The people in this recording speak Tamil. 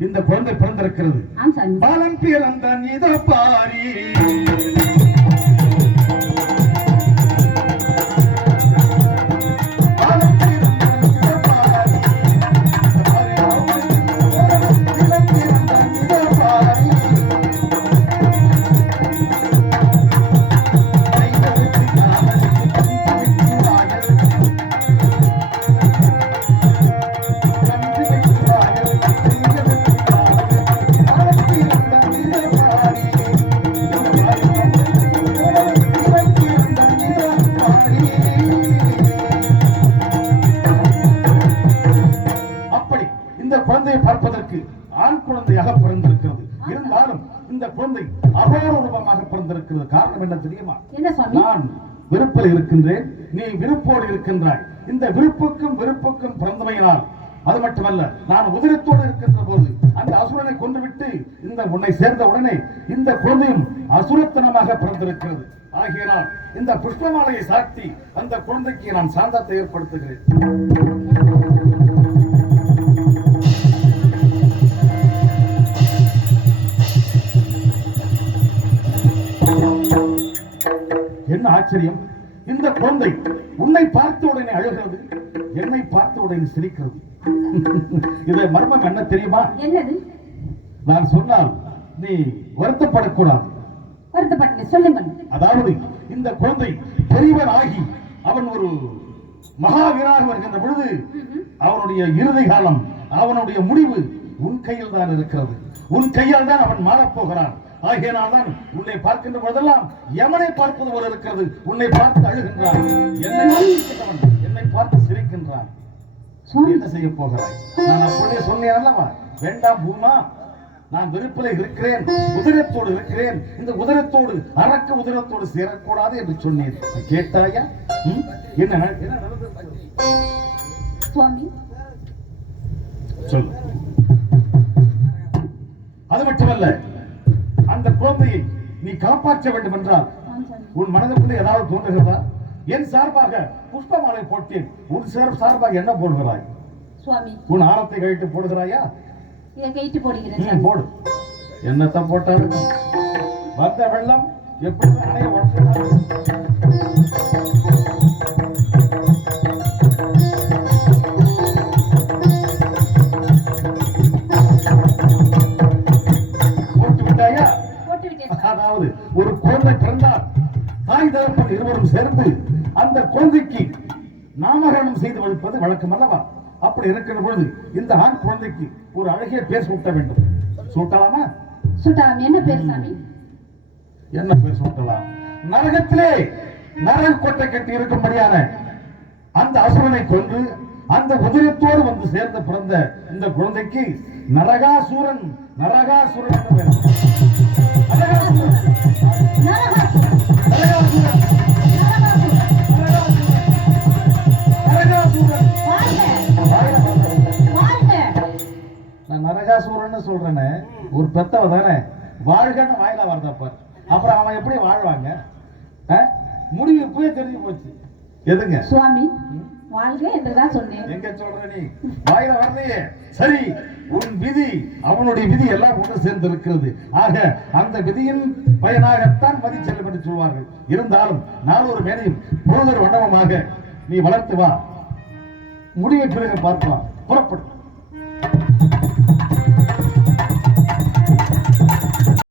இந்த குழந்தை பிறந்திருக்கிறது. பிறந்தான் இதோ பாரி. ஆண் குழந்தையாக பிறந்திருக்கிறது. இருந்தாலும் இந்த குழந்தை அபார ரூபமாக பிறந்திருக்கிறது. காரணம் என்ன தெரியுமா? நான் விருப்பில் இருக்கின்றேன் நீ விருப்போடு இருக்கின்றாய். இந்த விருப்புக்கும் விருப்புக்கும் பிறந்தமையினால் அது மட்டுமல்ல நான் உதிரத்தோடு இருக்கின்ற போது அந்த அசுரனை கொன்றுவிட்டு இந்த உன்னை சேர்ந்த உடனே இந்த குழந்தையும் அசுரத்தனமாக பிறந்திருக்கிறது. ஆகையினால் இந்த புஷ்பமாலையை சாட்டி அந்த குழந்தைக்கு நான் சாந்தத்தை ஏற்படுத்துகிறேன். ஆச்சரியம். இந்த குழந்தை உன்னை பார்த்த உடனே அழுகிறது என்னை பார்த்த உடனே சிரிக்கிறது. இதை மர்மம் என்ன தெரியுமா? என்னது? நான் சொன்னால் நீ வருத்தப்படக்கூடாது. வருத்தப்பட்டீங்க சொல்லுங்கள். அதாவது இந்த குழந்தை பெரியவன் ஆகி அவன் ஒரு மகாவீராக வருகின்ற பொழுது அவனுடைய இறுதி காலம் அவனுடைய முடிவு உன் கையில் தான் இருக்கிறது. உன் கையால் தான் அவன் மாறப் போகிறான் ஆகையினால் தான் உன்னை பார்க்கின்ற பொழுதெல்லாம் யமனை பார்ப்பது போல இருக்கிறது? உன்னை பார்த்து அழுகின்றான். என்னை என்னை பார்த்து சிரிக்கின்றான். என்ன செய்ய போகிறாய்? நான் அப்படியே சொன்னேன் அல்லவா? வேண்டாம் பூமா நான் வெறுப்பில் இருக்கிறேன் உதிரத்தோடு இருக்கிறேன். இந்த உதிரத்தோடு அரக்க உதிரத்தோடு சேரக்கூடாது என்று சொன்னேன். கேட்டாயா? என்ன சொல்லு. அது மட்டுமல்ல அந்த குழந்தையை நீ காப்பாற்ற வேண்டும் என்றால் உன் மனதுக்குள்ளே ஏதாவது தோன்றுகிறதா? என் சார்பாக புஷ்பமாலை போட்டேன். உன் சார் சார்பாக என்ன போடுகிறாய்? உன் ஆரத்தை கழித்து போடுகிறாயா? கைட்டு போடுகிறேன் போடு. என்னத்தான் போட்டாரு வந்த வெள்ளம் எப்படி அணைய அதாவது ஒரு குழந்தை பிறந்தால் தாய் தகப்பன் இருவரும் சேர்ந்து அந்த குழந்தைக்கு நாமகரணம் செய்து வைப்பது வழக்கம் அல்லவா? அப்படி இருக்கிற பொழுது இந்த ஆண் குழந்தைக்கு ஒரு அழகிய பேர் சூட்ட வேண்டும். சூட்டலாமா? சுட்டாமி என்ன பேர் சாமி? என்ன பேர் சூட்டலாம்? நரகத்திலே நரக கோட்டை கட்டி இருக்கும்படியான அந்த அசுரனை கொன்று அந்த உதிரத்தோடு வந்து சேர்ந்து பிறந்த இந்த குழந்தைக்கு நரகாசூரன் நரகாசூரன் என்று பெயர். நான் நரகாசூரன்னு சொல்றேனே. ஒரு பெத்தவ தானே. வாழ்கன்னு வாயில வரதப்ப அப்புறம் அவன் எப்படி வாழ்வாங்க? முடிவு இப்பவே தெரிஞ்சு போச்சு. எதுங்க? சுவாமி வாழ்க என்றுதான் சொன்னேன். எங்க சொல்ற நீ? வாயில வரலையே. சரி உன் விதி அவனுடைய விதி எல்லாம் ஒன்று சேர்ந்து இருக்கிறது ஆக அந்த விதியின் பயனாகத்தான் மதி செல்லும் என்று சொல்வார்கள். இருந்தாலும் நாளொரு மேனையும் பொழுதொரு வண்ணமாக நீ வளர்த்து வா. முடிவை பிறகு பார்க்கலாம் புறப்படும்